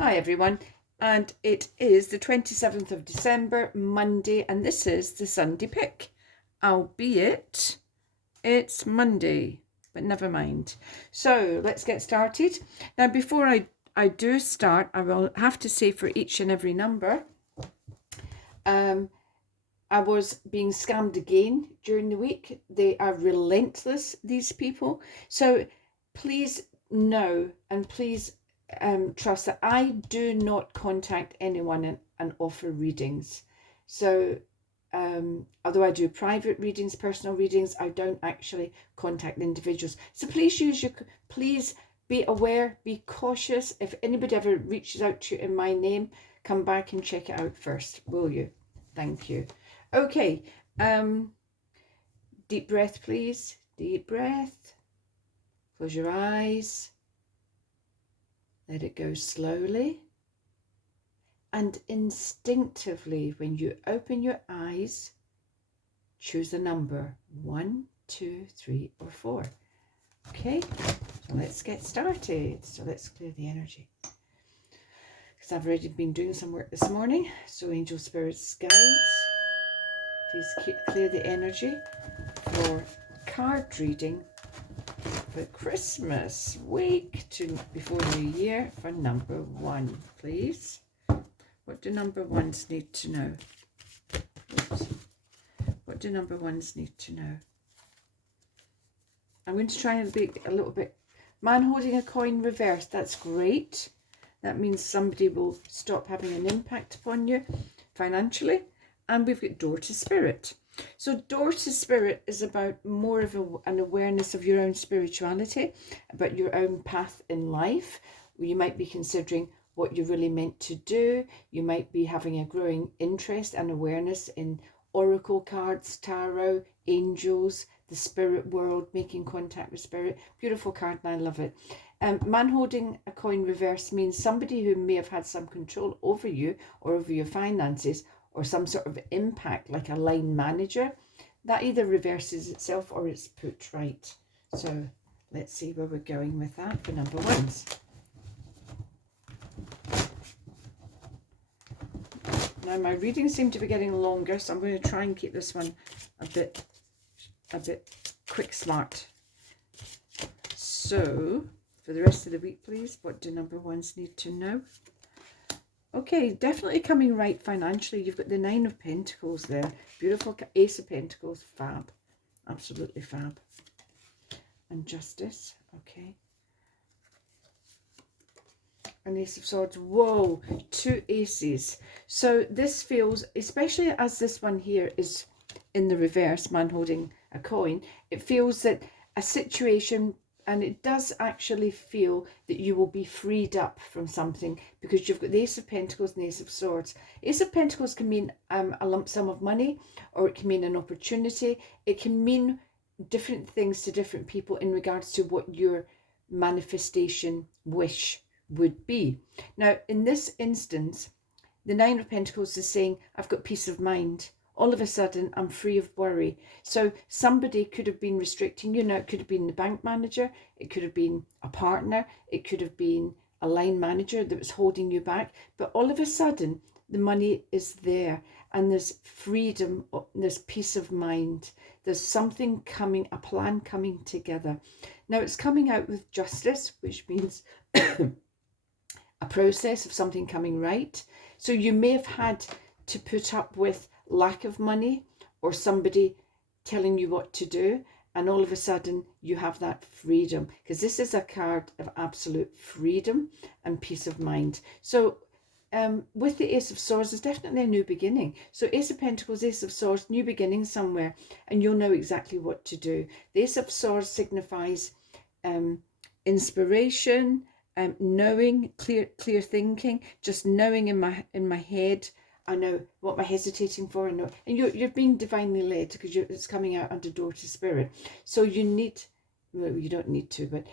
Hi everyone, and it is the 27th of December, Monday, and this is the Sunday pick, albeit it's Monday, but never mind. So let's get started. Now before I do start, I will have to say for each and every number, I was being scammed again during the week. They are relentless, these people. So please know and please trust that I do not contact anyone and offer readings. So although I do private readings, personal readings, I don't actually contact individuals. So please be aware, be cautious. If anybody ever reaches out to you in my name, come back and check it out first, will you? Thank you. Okay, deep breath, please. Deep breath. Close your eyes. Let it go slowly. And instinctively, when you open your eyes, choose a number 1, 2, 3, or 4. Okay, so let's get started. So let's clear the energy. Because I've already been doing some work this morning. So angel spirits, guides, please clear the energy for card reading for Christmas week to before New Year for number 1, please. What do number ones need to know? What do number ones need to know? I'm going to try and be a little bit... Man holding a coin reversed, that's great. That means somebody will stop having an impact upon you financially. And we've got door to spirit. So door to spirit is about more of an awareness of your own spirituality, about your own path in life. You might be considering what you're really meant to do. You might be having a growing interest and awareness in oracle cards, tarot, angels, the spirit world, making contact with spirit. Beautiful card and I love it. Man holding a coin reverse means somebody who may have had some control over you or over your finances, or some sort of impact, like a line manager, that either reverses itself or it's put right. So let's see where we're going with that for number ones. Now my readings seem to be getting longer, so I'm going to try and keep this one a bit quick smart. So for the rest of the week, please, what do number ones need to know? Okay, definitely coming right financially. You've got the 9 of Pentacles there. Beautiful Ace of Pentacles. Fab. Absolutely fab. And Justice. Okay. An Ace of Swords. Whoa. 2 aces. So this feels, especially as this one here is in the reverse, man holding a coin, it feels that a situation... And it does actually feel that you will be freed up from something, because you've got the Ace of Pentacles and the Ace of Swords. Ace of Pentacles can mean a lump sum of money, or it can mean an opportunity. It can mean different things to different people in regards to what your manifestation wish would be. Now, in this instance, the 9 of Pentacles is saying, I've got peace of mind. All of a sudden, I'm free of worry. So somebody could have been restricting you. Now, it could have been the bank manager. It could have been a partner. It could have been a line manager that was holding you back. But all of a sudden, the money is there. And there's freedom. There's peace of mind. There's something coming, a plan coming together. Now, it's coming out with justice, which means a process of something coming right. So you may have had to put up with lack of money, or somebody telling you what to do, and all of a sudden you have that freedom, because this is a card of absolute freedom and peace of mind. So with the Ace of Swords, there's definitely a new beginning. So Ace of Pentacles, Ace of Swords, new beginning somewhere, and you'll know exactly what to do. The Ace of Swords signifies inspiration, knowing, clear thinking, just knowing in my head, I know what am I hesitating for, and you're being divinely led, because it's coming out under door to spirit. So you need, well, you don't need to, but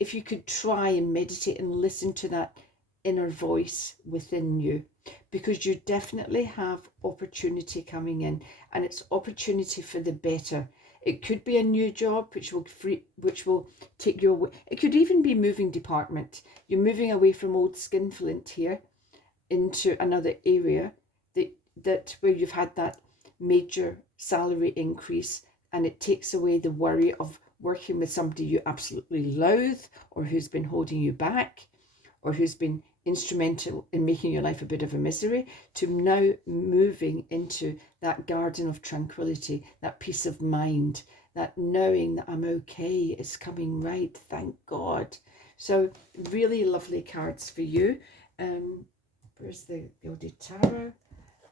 if you could try and meditate and listen to that inner voice within you, because you definitely have opportunity coming in, and it's opportunity for the better. It could be a new job which will take you away. It could even be moving department. You're moving away from old skinflint here into another area that where you've had that major salary increase, and it takes away the worry of working with somebody you absolutely loathe, or who's been holding you back, or who's been instrumental in making your life a bit of a misery, to now moving into that garden of tranquility, that peace of mind, that knowing that I'm okay, it's coming right, thank God. So really lovely cards for you. Where's the Gilded Tarot?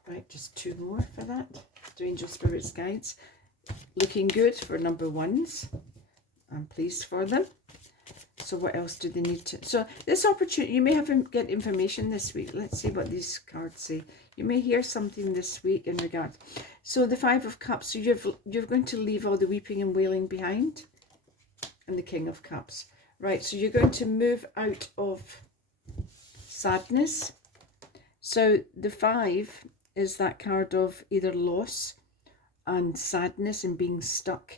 Right, just 2 more for that. The Angel Spirits Guides. Looking good for number 1s. I'm pleased for them. So what else do they need to... So this opportunity, you may get information this week. Let's see what these cards say. You may hear something this week in regard. So the 5 of Cups. So you're going to leave all the weeping and wailing behind. And the King of Cups. Right, so you're going to move out of sadness. So the 5 is that card of either loss and sadness and being stuck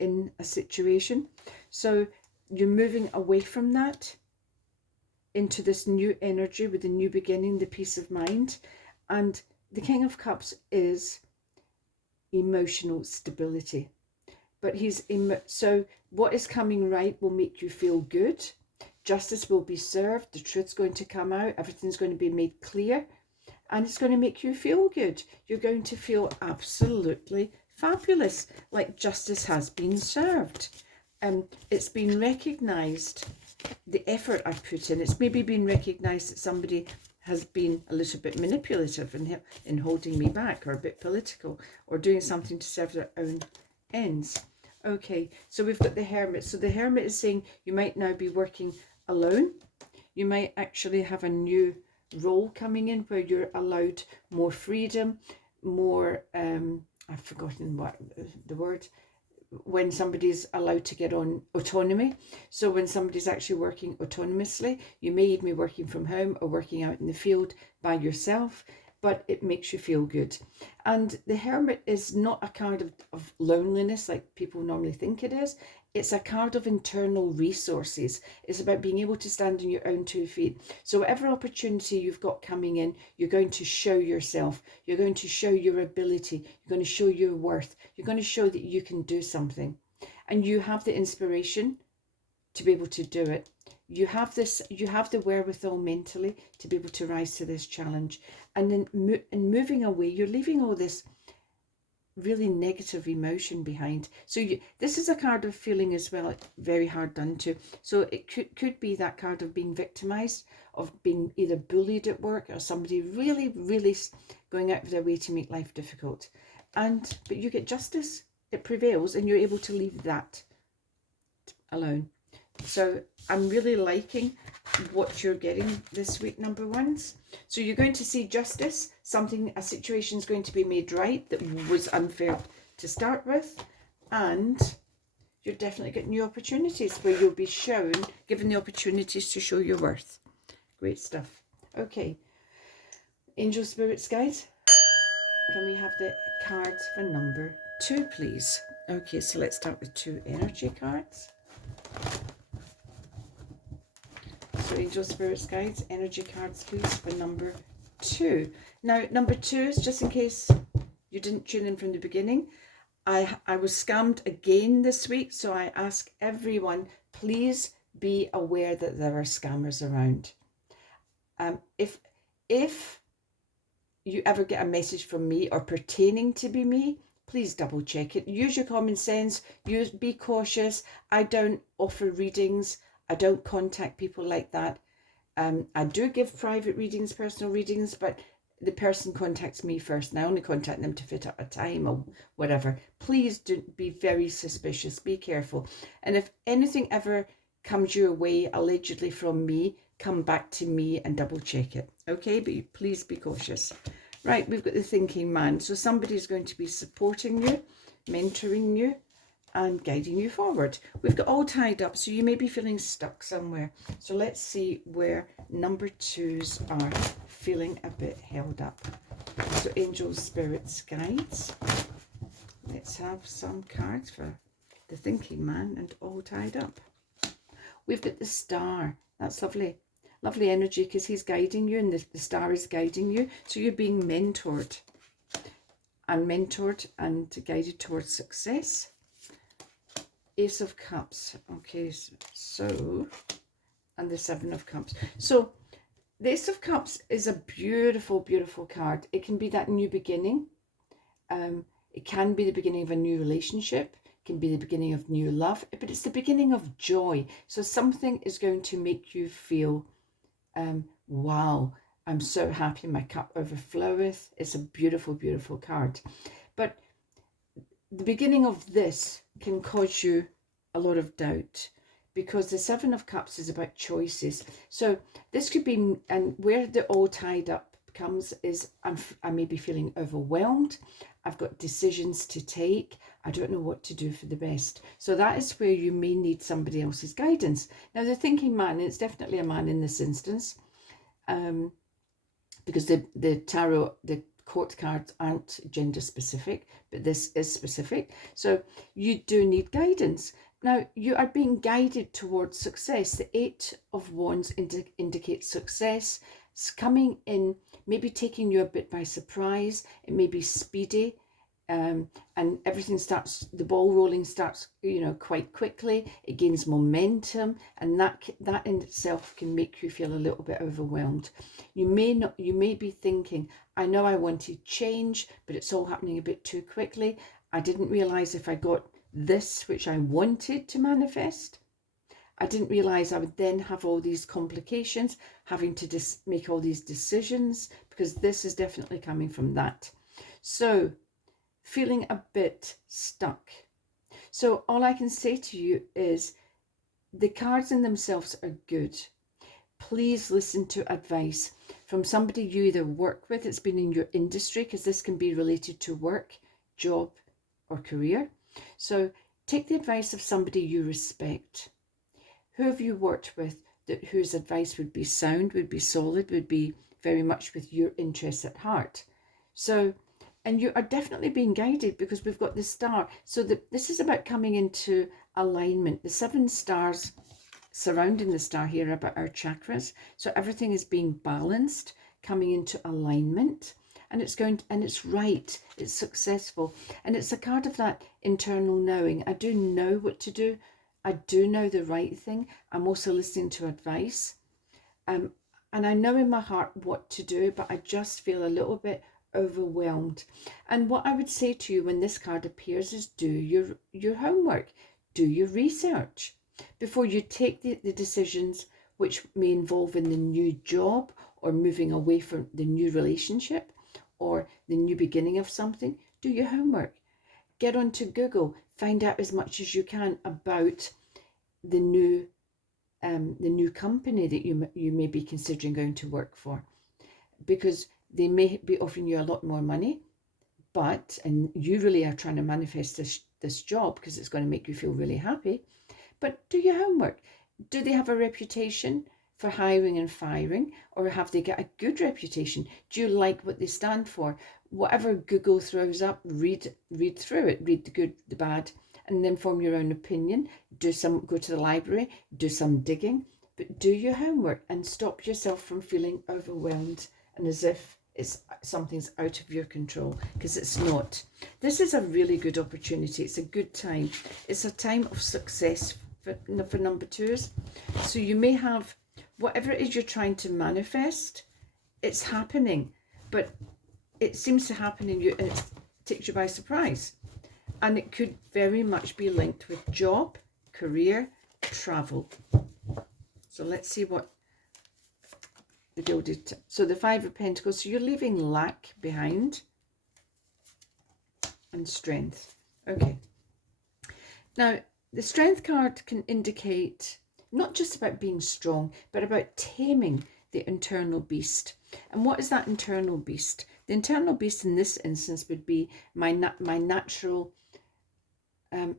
in a situation. So you're moving away from that into this new energy with the new beginning, the peace of mind. And the King of Cups is emotional stability. But so what is coming right will make you feel good. Justice will be served. The truth's going to come out. Everything's going to be made clear. And it's going to make you feel good. You're going to feel absolutely fabulous, like justice has been served. It's been recognised, the effort I've put in. It's maybe been recognised that somebody has been a little bit manipulative in holding me back, or a bit political, or doing something to serve their own ends. Okay, so we've got the Hermit. So the Hermit is saying you might now be working alone. You might actually have a new role coming in where you're allowed more freedom, more, I've forgotten what the word, when somebody's allowed to get on autonomy. So when somebody's actually working autonomously, you may even be working from home or working out in the field by yourself, but it makes you feel good. And the Hermit is not a card of loneliness like people normally think it is. It's a card of internal resources. It's about being able to stand on your own 2 feet. So whatever opportunity you've got coming in, you're going to show yourself. You're going to show your ability. You're going to show your worth. You're going to show that you can do something. And you have the inspiration to be able to do it. You have the wherewithal mentally to be able to rise to this challenge. And then in moving away, you're leaving all this really negative emotion behind. So this is a card of feeling as well, very hard done to. So it could be that card of being victimized, of being either bullied at work, or somebody really, really going out of their way to make life difficult. But you get justice, it prevails, and you're able to leave that alone. So I'm really liking what you're getting this week, number 1s. So you're going to see justice, a situation is going to be made right that was unfair to start with, and you're definitely getting new opportunities where you'll be given the opportunities to show your worth. Great stuff. Okay, Angel Spirits Guides, can we have the cards for number 2, please? Okay, so let's start with 2 energy cards. So Angel Spirits Guides, energy cards please for number 2. Now number 2 is, just in case you didn't tune in from the beginning, I was scammed again this week, so I ask everyone, please be aware that there are scammers around. If you ever get a message from me or pertaining to be me, please double check it. Use your common sense. Be cautious. I don't offer readings. I don't contact people like that. I do give private readings, personal readings, but the person contacts me first, and I only contact them to fit up a time or whatever. Please do be very suspicious. Be careful. And if anything ever comes your way, allegedly from me, come back to me and double check it. Okay, but please be cautious. Right, we've got the thinking man. So somebody's going to be supporting you, mentoring you, and guiding you forward. We've got all tied up, so you may be feeling stuck somewhere. So let's see where number 2s are feeling a bit held up. So Angel Spirits Guides, let's have some cards for the thinking man and all tied up. We've got the Star. That's lovely. Lovely energy because he's guiding you and the Star is guiding you. So you're being mentored and guided towards success. Ace of Cups. Okay, so and the Seven of Cups. So the Ace of Cups is a beautiful, beautiful card. It can be that new beginning. It can be the beginning of a new relationship. It can be the beginning of new love, but it's the beginning of joy. So something is going to make you feel, wow, I'm so happy, my cup overfloweth. It's a beautiful, beautiful card. But the beginning of this can cause you a lot of doubt, because the Seven of Cups is about choices. So this could be, and where the all tied up comes is I may be feeling overwhelmed. I've got decisions to take. I don't know what to do for the best. So that is where you may need somebody else's guidance. Now the thinking man, it's definitely a man in this instance, because the tarot, the court cards aren't gender specific, but this is specific. So you do need guidance. Now you are being guided towards success. The Eight of Wands indicates success. It's coming in, maybe taking you a bit by surprise. It may be speedy, and everything starts, the ball rolling starts, quite quickly. It gains momentum, and that in itself can make you feel a little bit overwhelmed. You may be thinking, I know I wanted change, but it's all happening a bit too quickly. I didn't realize if I got this which I wanted to manifest, I didn't realize I would then have all these complications, having to make all these decisions, because this is definitely coming from that. So feeling a bit stuck. So all I can say to you is the cards in themselves are good. Please listen to advice from somebody you either work with, it's been in your industry, because this can be related to work, job, or career. So take the advice of somebody you respect. Who have you worked with whose advice would be sound, would be solid, would be very much with your interests at heart? So, and you are definitely being guided, because we've got the Star. So this is about coming into alignment. The 7 stars surrounding the Star here are about our chakras. So everything is being balanced, coming into alignment. And it's right, it's successful. And it's a card of that internal knowing. I do know what to do. I do know the right thing. I'm also listening to advice. And I know in my heart what to do, but I just feel a little bit overwhelmed. And what I would say to you when this card appears is do your homework, do your research before you take the decisions which may involve in the new job, or moving away from the new relationship, or the new beginning of something. Do your homework. Get onto Google, find out as much as you can about the new company that you may be considering going to work for, because they may be offering you a lot more money, and you really are trying to manifest this job because it's going to make you feel really happy. But do your homework. Do they have a reputation for hiring and firing, or have they got a good reputation? Do you like what they stand for? Whatever Google throws up, read through it, read the good, the bad, and then form your own opinion. Go to the library, do some digging, but do your homework and stop yourself from feeling overwhelmed and as if something's out of your control, because it's not. This is a really good opportunity. It's a good time. It's a time of success for number 2s. So you may have whatever it is you're trying to manifest, it's happening, but it seems to happen in you and it takes you by surprise. And it could very much be linked with job, career, travel. So let's see what the gilded. So the 5 of Pentacles. So you're leaving lack behind and strength. Okay. Now the Strength card can indicate not just about being strong, but about taming the internal beast. And what is that internal beast? The internal beast in this instance would be my natural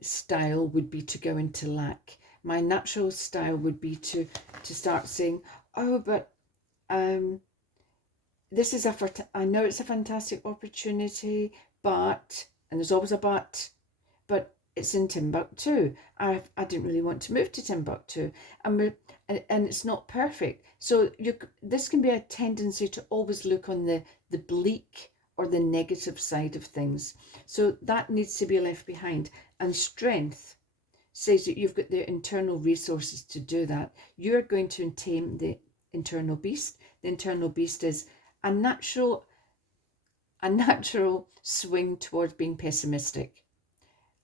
style would be to go into lack. My natural style would be to start saying, oh, but this is I know it's a fantastic opportunity, but And there's always a but it's in Timbuktu. I didn't really want to move to Timbuktu, and it's not perfect. So this can be a tendency to always look on the bleak or the negative side of things. So that needs to be left behind. And strength says that you've got the internal resources to do that. You're going to tame the internal beast. The internal beast is a natural swing towards being pessimistic,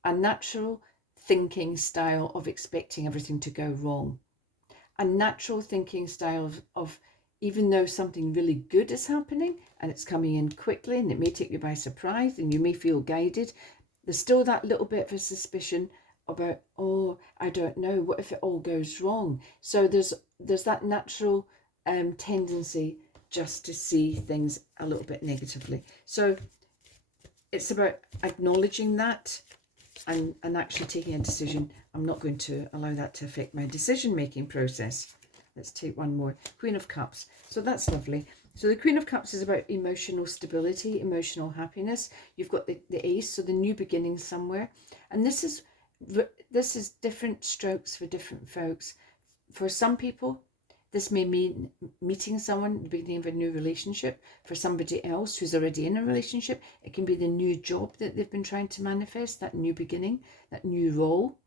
a natural thinking style of expecting everything to go wrong, a natural thinking style of even though something really good is happening and it's coming in quickly and it may take you by surprise and you may feel guided, there's still that little bit of a suspicion about, oh, I don't know, what if it all goes wrong? So there's that natural tendency just to see things a little bit negatively. So it's about acknowledging that and actually taking a decision. I'm not going to allow that to affect my decision-making process. Let's take one more. Queen of Cups. So that's lovely. So the Queen of Cups is about emotional stability, emotional happiness. You've got the Ace, so the new beginning somewhere. And this is different strokes for different folks. For some people, this may mean meeting someone at the beginning of a new relationship. For somebody else who's already in a relationship, it can be the new job that they've been trying to manifest, that new beginning, that new role.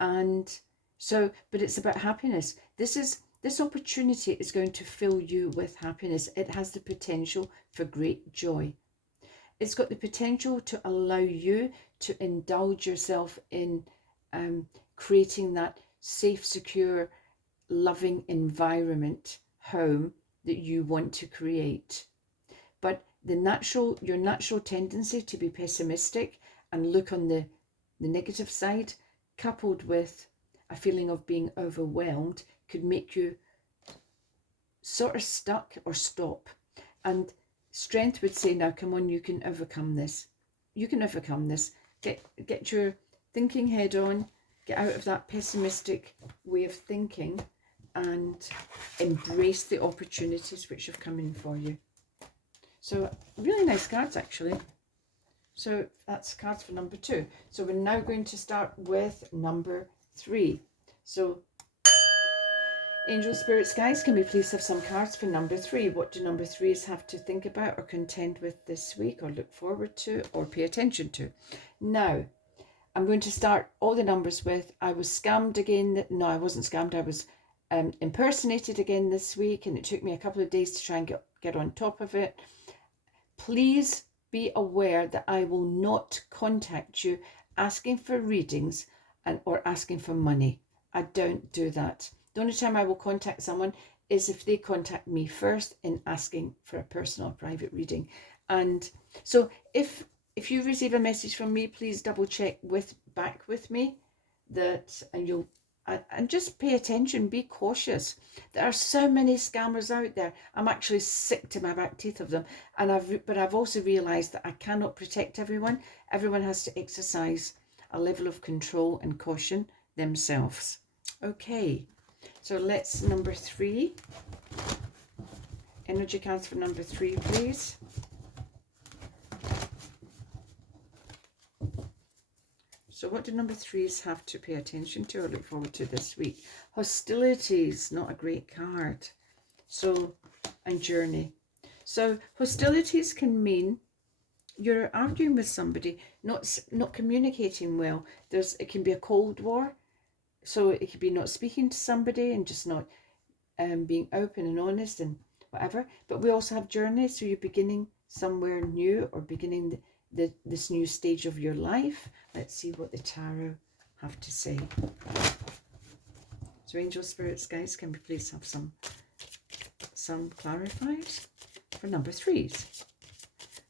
And so, but it's about happiness. This opportunity is going to fill you with happiness. It has the potential for great joy. It's got the potential to allow you to indulge yourself in creating that safe, secure, loving environment, home that you want to create. But your natural tendency to be pessimistic and look on the negative side, coupled with a feeling of being overwhelmed, could make you sort of stuck or stop. And strength would say, now come on, you can overcome this. You can overcome this. Get your thinking head on, get out of that pessimistic way of thinking and embrace the opportunities which have come in for you. So really nice cards, actually. So that's cards for number 2. So we're now going to start with number 3. So angel, spirits, guys, can we please have some cards for number 3? What do number 3s have to think about or contend with this week, or look forward to, or pay attention to? Now, I'm going to start all the numbers with, I was scammed again. No, I wasn't scammed. I was impersonated again this week, and it took me a couple of days to try and get on top of it. Please be aware that I will not contact you asking for readings or asking for money. I don't do that. The only time I will contact someone is if they contact me first in asking for a personal private reading. And so if you receive a message from me, please double check back with me that, and just pay attention, be cautious. There are so many scammers out there. I'm actually sick to my back teeth of them. But I've also realized that I cannot protect everyone. Everyone has to exercise a level of control and caution themselves. Okay, so let's number 3. Energy cards for number 3, please. So what do number 3s have to pay attention to or look forward to this week? Hostilities, not a great card. So, and journey. So hostilities can mean you're arguing with somebody, not communicating well. It can be a cold war. So it could be not speaking to somebody and just not being open and honest and whatever. But we also have journey. So you're beginning somewhere new or beginning this new stage of your life. Let's see what the tarot have to say. So angel, spirits, guys, can we please have some clarified for number 3s?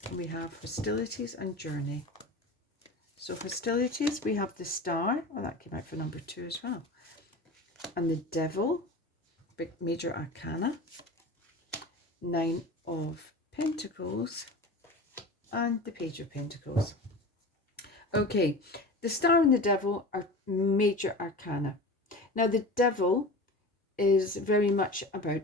And we have hostilities and journey. So hostilities, we have the Star. Oh, that came out for number 2 as well. And the Devil, big major arcana. 9 of Pentacles. And the Page of Pentacles. Okay, the Star and the Devil are major arcana. Now the Devil is very much about,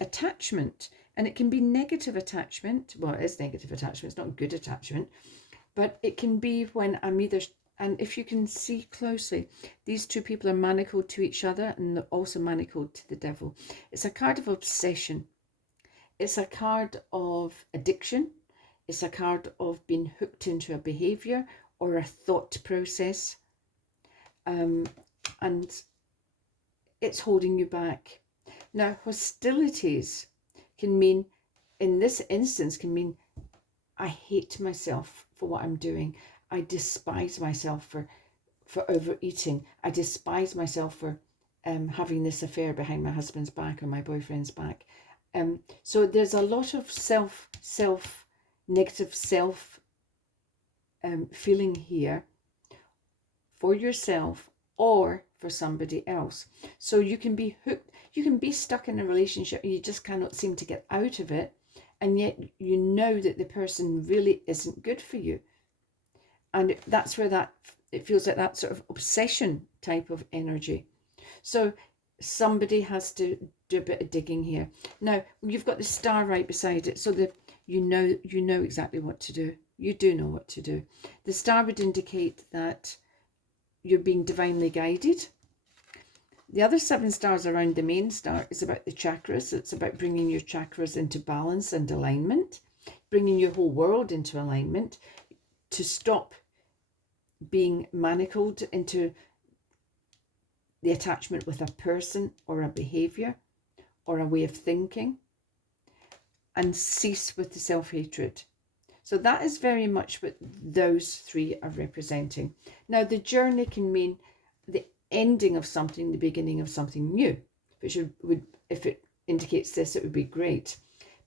attachment. And it can be negative attachment. Well, it is negative attachment. It's not good attachment. But it can be when I'm either, and if you can see closely, these two people are manacled to each other and they're also manacled to the devil. It's a card of obsession. It's a card of addiction. It's a card of being hooked into a behavior or a thought process. And it's holding you back. Now, hostilities can mean, in this instance, can mean I hate myself for what I'm doing. I despise myself for overeating. I despise myself for having this affair behind my husband's back or my boyfriend's back. So there's a lot of negative self feeling here for yourself or for somebody else. So you can be hooked, you can be stuck in a relationship and you just cannot seem to get out of it, and yet you know that the person really isn't good for you. And that's where it feels like that sort of obsession type of energy. So somebody has to do a bit of digging here. Now, you've got the star right beside it, so that you know exactly what to do. You do know what to do. The star would indicate that you're being divinely guided. The other 7 stars around the main star is about the chakras. It's about bringing your chakras into balance and alignment, bringing your whole world into alignment, to stop being manacled into the attachment with a person or a behavior or a way of thinking, and cease with the self-hatred. So that is very much what those 3 are representing. Now, the journey can mean the ending of something, the beginning of something new, which if it indicates this, it would be great.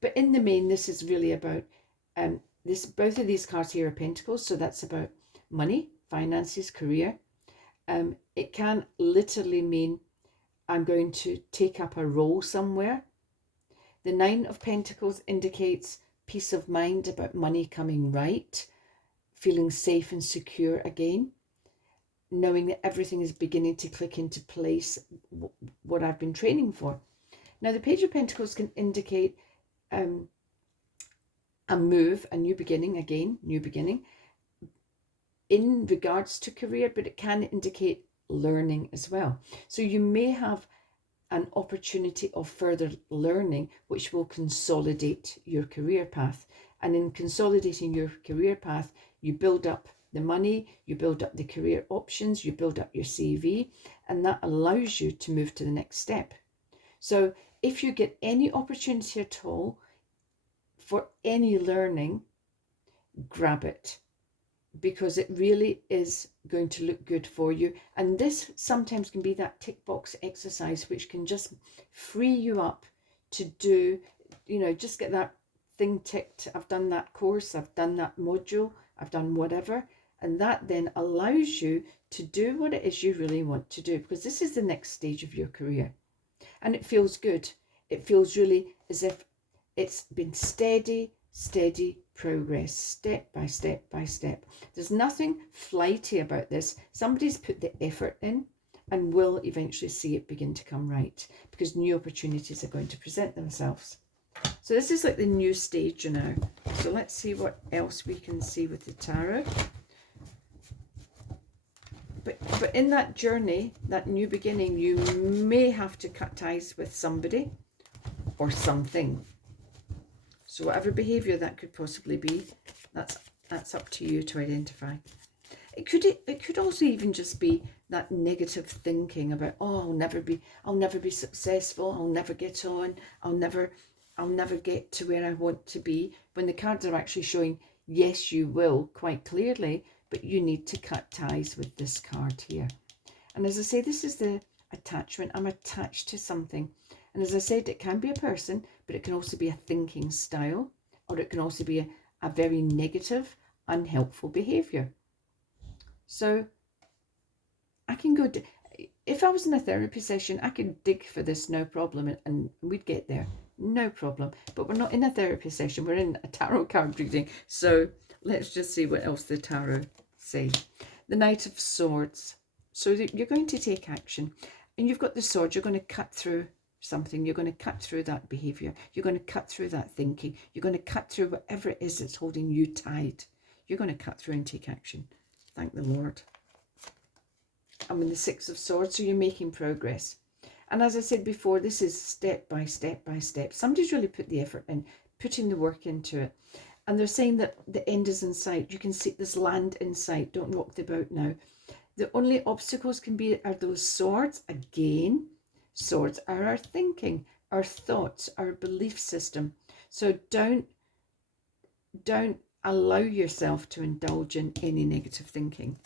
But in the main, this is really about both of these cards here are pentacles, so that's about money, finances, career. It can literally mean I'm going to take up a role somewhere. The 9 of Pentacles indicates peace of mind about money coming right, feeling safe and secure again, knowing that everything is beginning to click into place, what I've been training for. Now, the Page of Pentacles can indicate a move, a new beginning, again, new beginning, in regards to career, but it can indicate learning as well. So you may have an opportunity of further learning, which will consolidate your career path. And in consolidating your career path, you build up the money, you build up the career options, you build up your CV, and that allows you to move to the next step. So if you get any opportunity at all for any learning, grab it, because it really is going to look good for you. And this sometimes can be that tick box exercise, which can just free you up to do, just get that thing ticked. I've done that course, I've done that module, I've done whatever. And that then allows you to do what it is you really want to do, because this is the next stage of your career. And it feels good. It feels really as if it's been steady progress, step by step by step. There's nothing flighty about this. Somebody's put the effort in and will eventually see it begin to come right, because new opportunities are going to present themselves. So this is like the new stage now. So let's see what else we can see with the tarot. But in that journey, that new beginning, you may have to cut ties with somebody or something. So whatever behavior that could possibly be, that's up to you to identify. It could also even just be that negative thinking about, oh, I'll never be successful, I'll never get on, I'll never get to where I want to be, when the cards are actually showing, yes, you will, quite clearly, but you need to cut ties with this card here. And as I say, this is the attachment. I'm attached to something. And as I said, it can be a person, but it can also be a thinking style, or it can also be a very negative, unhelpful behavior. So I can go, if I was in a therapy session, I could dig for this, no problem, and we'd get there, no problem. But we're not in a therapy session, we're in a tarot card reading. So let's just see what else the tarot say. The Knight of Swords. So you're going to take action, and you've got the sword. You're going to cut through something. You're going to cut through that behavior. You're going to cut through that thinking. You're going to cut through whatever it is that's holding you tied. you're going to cut through and take action. Thank the Lord. I'm in the Six of Swords, so you're making progress. And as I said before, this is step by step by step. Somebody's really put the effort in, putting the work into it. And they're saying that the end is in sight. You can see there's land in sight. Don't rock the boat now. The only obstacles are those swords. Again, swords are our thinking, our thoughts, our belief system. So don't allow yourself to indulge in any negative thinking.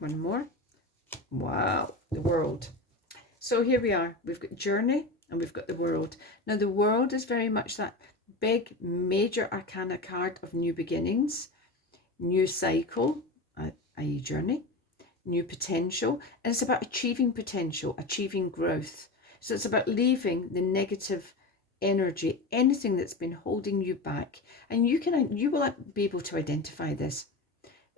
One more. Wow, the World. So here we are. We've got Journey and we've got the World. Now the World is very much that big major arcana card of new beginnings, new cycle, i.e. journey, new potential. And it's about achieving potential, achieving growth. So it's about leaving the negative energy, anything that's been holding you back. And you will be able to identify this.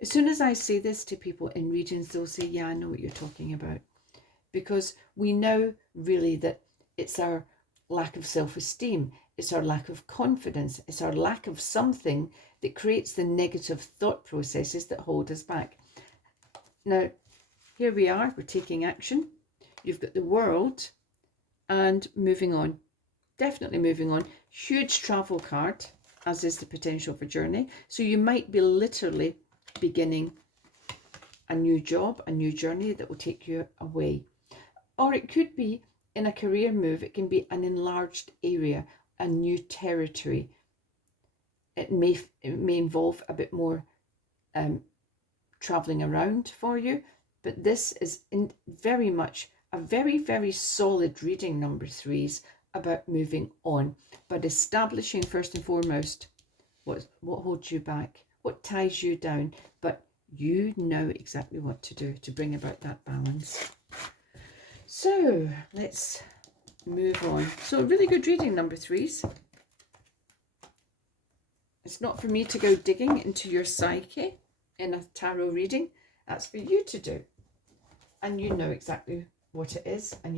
As soon as I say this to people in readings, they'll say, yeah, I know what you're talking about. Because we know really that it's our lack of self-esteem, it's our lack of confidence, it's our lack of something that creates the negative thought processes that hold us back. Now, here we are, we're taking action. You've got the World and moving on. Definitely moving on. Huge travel card, as is the potential for journey. So you might be literally beginning a new job, a new journey that will take you away. Or it could be in a career move, it can be an enlarged area, a new territory. It may involve a bit more traveling around for you, but this is very much a very, very solid reading, number threes, about moving on, but establishing first and foremost what holds you back, what ties you down, but you know exactly what to do to bring about that balance. So let's move on. So really good reading, number threes. It's not for me to go digging into your psyche in a tarot reading. That's for you to do. And you know exactly what it is, and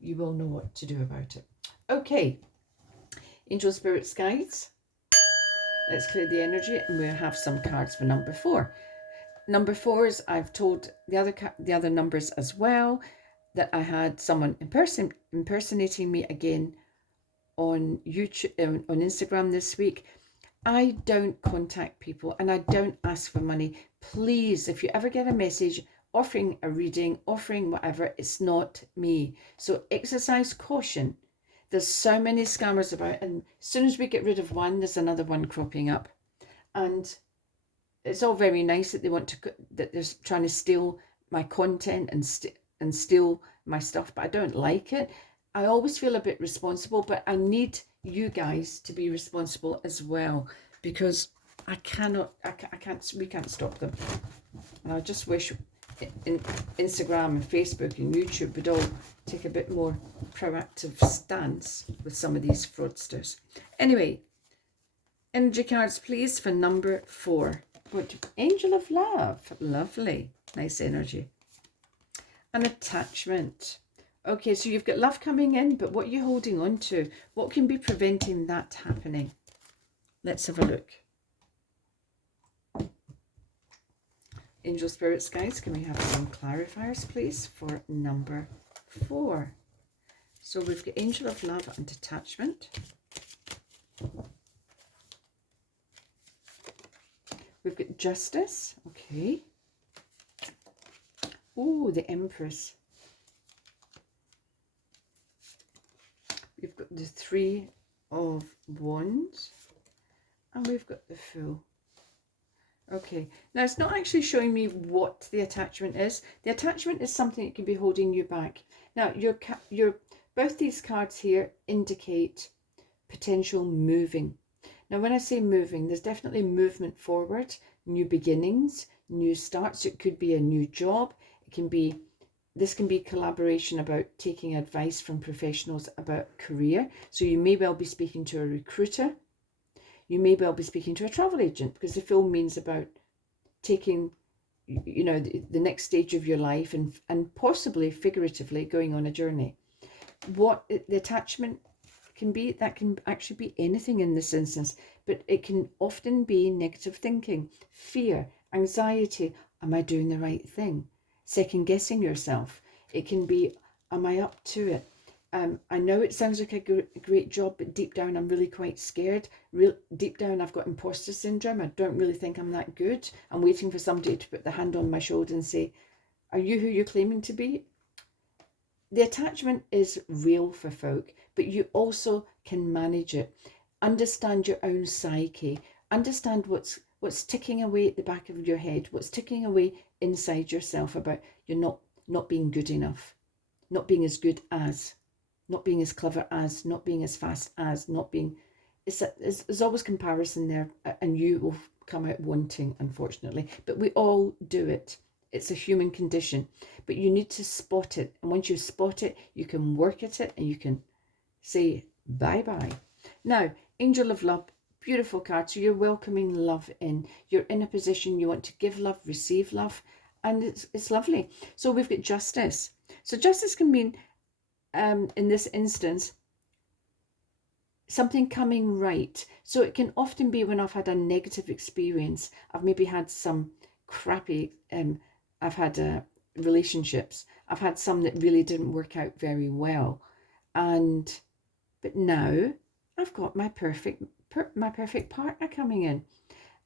you will know what to do about it. Okay, Angel Spirits Guides. Let's clear the energy and we'll have some cards for number four. Number fours, I've told the other numbers as well, that I had someone impersonating me again on YouTube, on Instagram this week. I don't contact people and I don't ask for money. Please, if you ever get a message offering a reading, offering whatever, it's not me. So exercise caution. There's so many scammers about, and as soon as we get rid of one, there's another one cropping up. And it's all very nice that that they're trying to steal my content and steal my stuff, but I don't like it. I always feel a bit responsible, but I need you guys to be responsible as well, because we can't stop them. And I just wish in Instagram and Facebook and YouTube would all take a bit more proactive stance with some of these fraudsters. Anyway, energy cards please for number four. What? Angel of Love. Lovely. Nice energy. An attachment. Okay, so you've got love coming in, but what are you holding on to? What can be preventing that happening? Let's have a look. Angel Spirits, guys, can we have some clarifiers, please, for number four? So we've got Angel of Love and Attachment. We've got Justice, okay. Oh, the Empress. We've got the Three of Wands. And we've got the Fool. Okay, now it's not actually showing me what the attachment is. The attachment is something that can be holding you back. Now, both these cards here indicate potential moving. Now, when I say moving, there's definitely movement forward, new beginnings, new starts. It could be a new job. This can be collaboration about taking advice from professionals about career. So you may well be speaking to a recruiter. You may well be speaking to a travel agent, because the Fool means about taking, the next stage of your life and possibly figuratively going on a journey. What the attachment that can actually be anything in this instance, but it can often be negative thinking, fear, anxiety. Am I doing the right thing? Second guessing yourself. It can be, am I up to it? I know it sounds like a great job, but deep down I'm really quite scared. Deep down I've got imposter syndrome. I don't really think I'm that good. I'm waiting for somebody to put the hand on my shoulder and say, are you who you're claiming to be? The attachment is real for folk, but you also can manage it. Understand your own psyche. Understand what's ticking away at the back of your head, what's ticking away inside yourself about you're not being good enough, not being as good as, not being as clever as, not being as fast as, not being... There's always comparison there, and you will come out wanting, unfortunately. But we all do it. It's a human condition. But you need to spot it. And once you spot it, you can work at it and you can say bye-bye. Now, Angel of Love, beautiful card. So you're welcoming love in. You're in a position you want to give love, receive love. And it's lovely. So we've got Justice. So Justice can mean, in this instance, something coming right. So it can often be when I've had a negative experience. I've maybe had some crappy, I've had relationships. I've had some that really didn't work out very well. But now I've got my perfect partner coming in.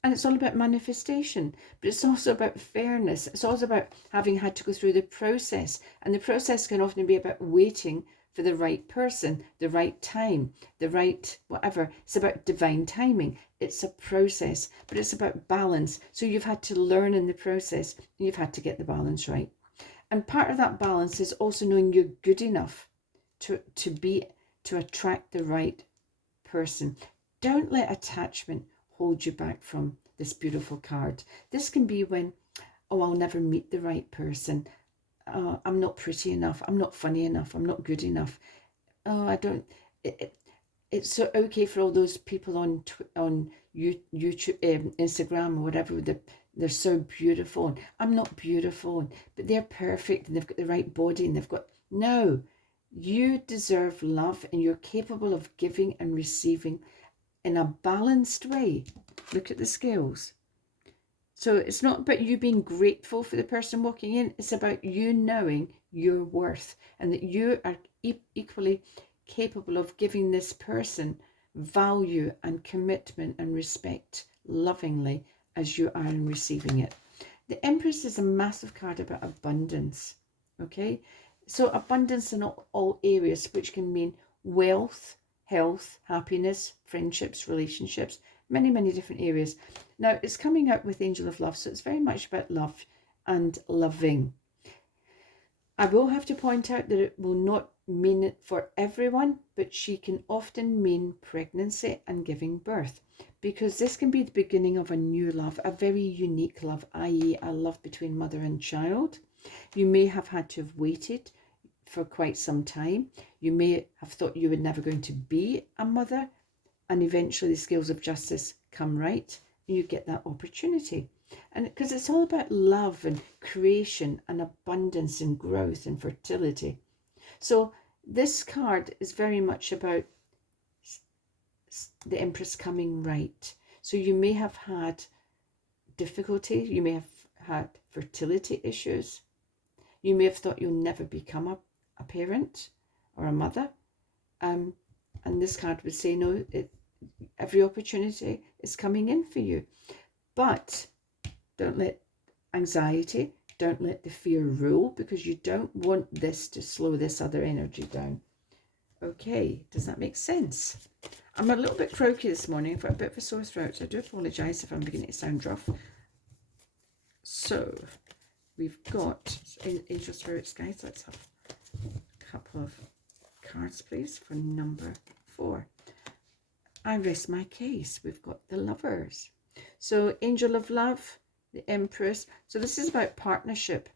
And it's all about manifestation, but it's also about fairness. It's also about having had to go through the process. And the process can often be about waiting for the right person, the right time, the right whatever. It's about divine timing. It's a process, but it's about balance. So you've had to learn in the process and you've had to get the balance right. And part of that balance is also knowing you're good enough to attract the right person. Don't let attachment hold you back from this beautiful card. This can be when, oh, I'll never meet the right person. I'm not pretty enough. I'm not funny enough. I'm not good enough. Oh, I don't. It's so okay for all those people on YouTube, Instagram or whatever. They're so beautiful. And I'm not beautiful, but they're perfect and they've got the right body and they've got... No, you deserve love and you're capable of giving and receiving in a balanced way. Look at the scales. So it's not about you being grateful for the person walking in. It's about you knowing your worth and that you are equally capable of giving this person value and commitment and respect lovingly as you are in receiving it. The Empress is a massive card about abundance. Okay, so abundance in all areas, which can mean wealth, health, happiness, friendships, relationships, many different areas. Now it's coming out with Angel of Love, so it's very much about love and loving. I will have to point out that it will not mean it for everyone, but she can often mean pregnancy and giving birth, because this can be the beginning of a new love, a very unique love, i.e. a love between mother and child. You may have had to have waited for quite some time. You may have thought you were never going to be a mother, and eventually the scales of justice come right and you get that opportunity. And because it's all about love and creation and abundance and growth and fertility. So this card is very much about the Empress coming right. So you may have had difficulty, you may have had fertility issues, you may have thought you'll never become a parent or a mother, and this card would say no, every opportunity is coming in for you. But don't let anxiety, don't let the fear rule, because you don't want this to slow this other energy down. Okay, does that make sense? I'm a little bit croaky this morning. I've got a bit of a sore throat, so I do apologise if I'm beginning to sound rough. So we've got Angel Spirits, guys. Let's have a couple of cards, please, for number 4. I rest my case. We've got the Lovers. So Angel of Love, the Empress. So this is about partnership.